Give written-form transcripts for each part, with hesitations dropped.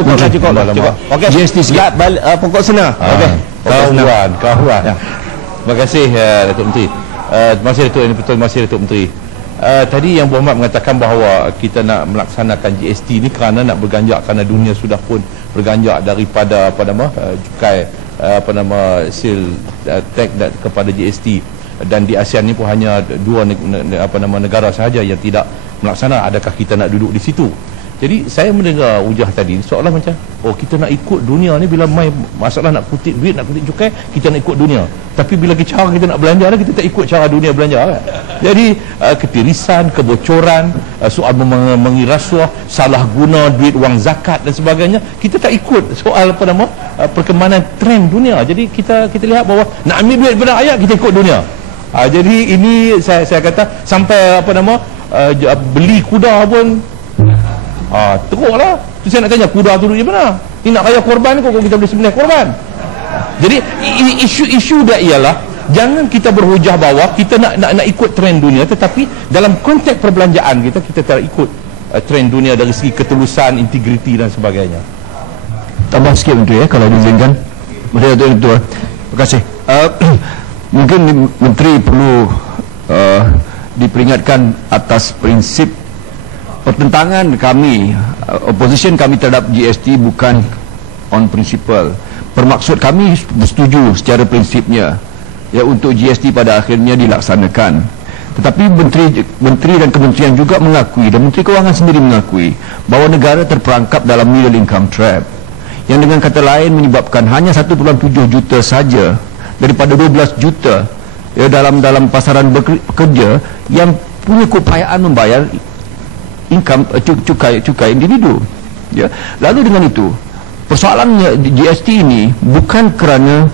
Cukup. Okey. GST sikit. Pokok senar. Okey. Kawan. Terima kasih Datuk Menteri. Terima kasih Datuk Menteri. Tadi Yang Berhormat mengatakan bahawa kita nak melaksanakan GST ni kerana nak berganjak, kerana dunia sudah pun berganjak daripada cukai sale tax kepada GST, dan di ASEAN ni pun hanya dua negara sahaja yang tidak melaksana. Adakah kita nak duduk di situ? Jadi saya mendengar ujah tadi seolah macam kita nak ikut dunia ni, bila mai masalah nak kutip duit, nak kutip cukai, kita nak ikut dunia. Tapi bila cara kita nak belanja, kita tak ikut cara dunia belanja kan? Jadi ketirisan, kebocoran, soal mengira rasuah, salah guna duit wang zakat dan sebagainya, kita tak ikut soal perkembangan trend dunia. Jadi kita lihat bahawa nak ambil duit daripada rakyat, kita ikut dunia. Jadi ini saya kata sampai beli kuda pun teruklah. Tu saya nak tanya, kuda tu duduk di mana? Ni nak raya korban kok kita boleh sembelih korban. Jadi isu dia ialah jangan kita berhujah bahawa kita nak ikut trend dunia, tetapi dalam konteks perbelanjaan kita tak ikut trend dunia dari segi ketulusan, integriti dan sebagainya. Tambah sikit Menteri kalau diizinkan. Betul. Terima kasih. Mungkin Menteri perlu diperingatkan atas prinsip pertentangan kami, opposition kami terhadap GST bukan on principle. Bermaksud kami bersetuju secara prinsipnya untuk GST pada akhirnya dilaksanakan. Tetapi menteri dan kementerian juga mengakui, dan Menteri Kewangan sendiri mengakui bahawa negara terperangkap dalam middle income trap, yang dengan kata lain menyebabkan hanya 1.7 juta saja daripada 12 juta dalam pasaran bekerja yang punya keupayaan membayar income cukai individu. Lalu dengan itu persoalan GST ini bukan kerana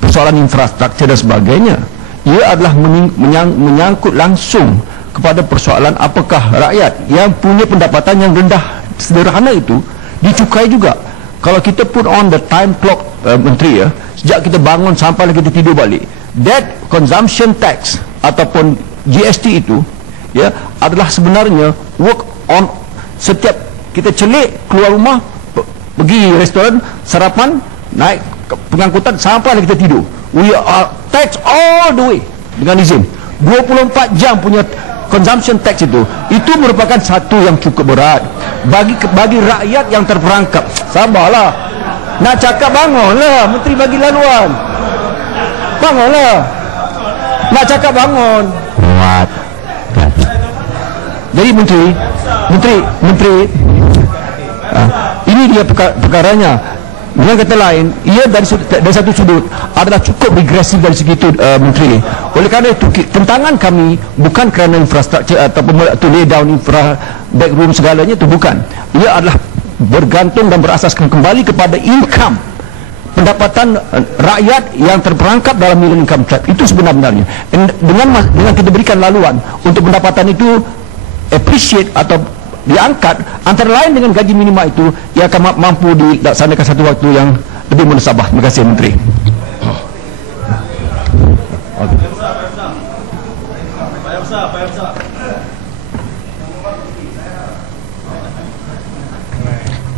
persoalan infrastruktur dan sebagainya. Ia adalah menyangkut langsung kepada persoalan apakah rakyat yang punya pendapatan yang rendah sederhana itu dicukai juga. Kalau kita put on the time clock, Menteri, sejak kita bangun sampai kita tidur balik, that consumption tax ataupun GST itu adalah sebenarnya work on setiap kita celik keluar rumah, pergi restoran, sarapan, naik pengangkutan sampai kita tidur, we are tax all the way dengan izin. 24 jam punya consumption tax itu merupakan satu yang cukup berat bagi rakyat yang terperangkap. Sabarlah, nak cakap bangunlah Menteri, bagi laluan, bangunlah, nak cakap bangun. Jadi Menteri, ini dia perkaranya. Dengan kata lain, ia dari satu sudut adalah cukup regresif dari segi itu, Menteri. Oleh kerana itu, tentangan kami bukan kerana infrastruktur ataupun to lay down infra backroom segalanya, itu bukan. Ia adalah bergantung dan berasaskan kembali kepada income, pendapatan rakyat yang terperangkap dalam middle income trap. Itu sebenarnya. Dengan kita berikan laluan untuk pendapatan itu appreciate atau diangkat, antara lain dengan gaji minima itu, ia akan mampu dilaksanakan satu waktu yang lebih munsabah. Terima kasih Menteri.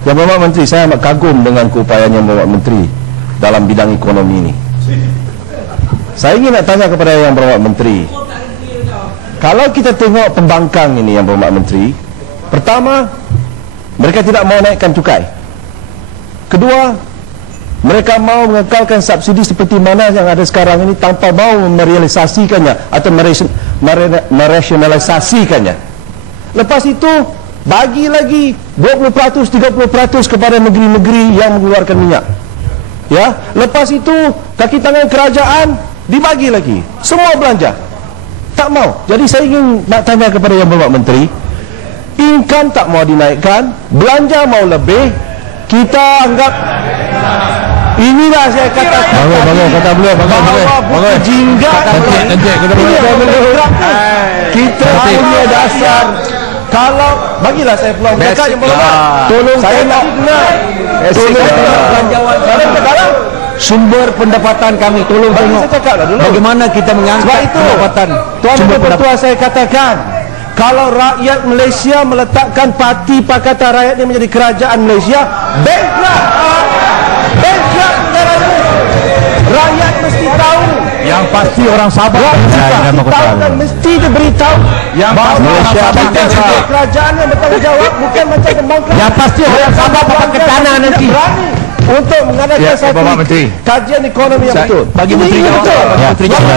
Yang Berhormat Menteri, saya amat kagum dengan keupayaan Yang Berhormat Menteri dalam bidang ekonomi ini. Saya ingin nak tanya kepada Yang Berhormat Menteri, kalau kita tengok pembangkang ini Yang Berhormat Menteri, pertama, mereka tidak mau naikkan cukai. Kedua, mereka mau mengekalkan subsidi seperti mana yang ada sekarang ini tanpa mau merealisasikannya atau merasionalisasikannya. Lepas itu, bagi lagi 20%, 30% kepada negeri-negeri yang mengeluarkan minyak. Lepas itu, kaki tangan kerajaan dibagi lagi. Semua belanja. Tak mau. Jadi saya ingin nak tanya kepada Yang Berhormat Menteri, income tak mau dinaikkan, belanja mau lebih, kita anggap inilah saya katakan kata beliau bahawa jingga kita punya dasar. Kalau bagilah saya peluang bercakap Yang Berhormat, tolong saya nak dengar, tolong belanjawan sekarang sumber pendapatan kami, tolong tengok bagaimana kita mengangkat pendapatan. Tuan Ketua, saya katakan Kalau rakyat Malaysia meletakkan Parti Pakatan Rakyat ini menjadi kerajaan Malaysia, bankrupt. Bankrupt negara ini. Rakyat mesti tahu. Yang pasti orang Sabah mesti diberitahu yang pasti Malaysia kerajaan yang bertanggung jawab, bukan macam bangkrut. yang pasti orang Sabah pakai ke tanah nanti untuk mengadakan satu kajian ekonomi yang betul. Bagi Menteri jawab. Menteri jawab.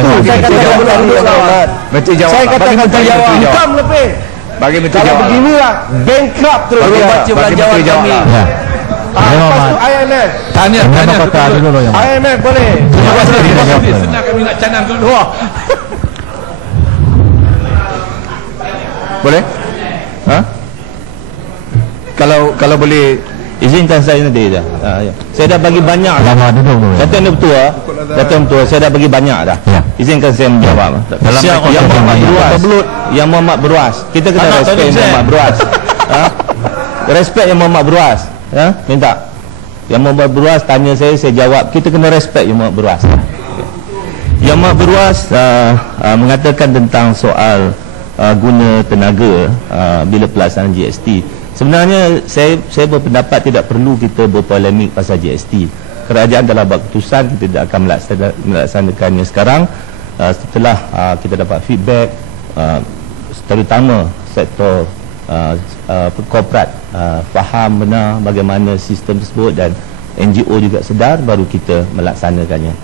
Menteri jawab. Saya katakan Menteri jawab. Income lebih. Bagi Menteri Kalau jawab. beginilah bankrupt terus. Bagi Menteri jawab. Lepas tu IMF. Tanya dulu yang IMF boleh. Terima kasih. Senang kami nak canang keluar. Boleh? Ha? Kalau boleh izinkan saya nanti dah. Ya. Saya dah bagi banyak dah. Datuk Ketua, saya dah bagi banyak dah. Ya. Izinkan saya menjawab. Dalam yang Muhammad Beruas. Kita kena respect yang Muhammad Beruas. Respect yang Muhammad Beruas. Ya, minta. Yang Muhammad Beruas tanya saya jawab. Kita kena respect yang Muhammad Beruas. Yang Muhammad Beruas mengatakan tentang soal guna tenaga bila pelaksanaan GST. Sebenarnya saya berpendapat tidak perlu kita berpolemik pasal GST. Kerajaan telah buat keputusan, kita tidak akan melaksanakannya sekarang setelah kita dapat feedback terutama sektor korporat faham benar bagaimana sistem tersebut dan NGO juga sedar, baru kita melaksanakannya.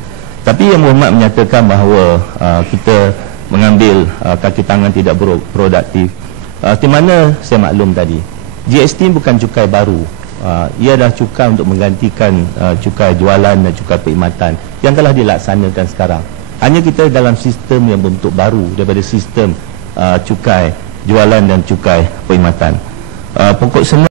Tapi Yang Berhormat menyatakan bahawa kita mengambil kaki tangan tidak produktif. Di mana saya maklum tadi, GST bukan cukai baru. Ia adalah cukai untuk menggantikan cukai jualan dan cukai perkhidmatan yang telah dilaksanakan sekarang. Hanya kita dalam sistem yang berbentuk baru daripada sistem cukai jualan dan cukai perkhidmatan. Pokok semula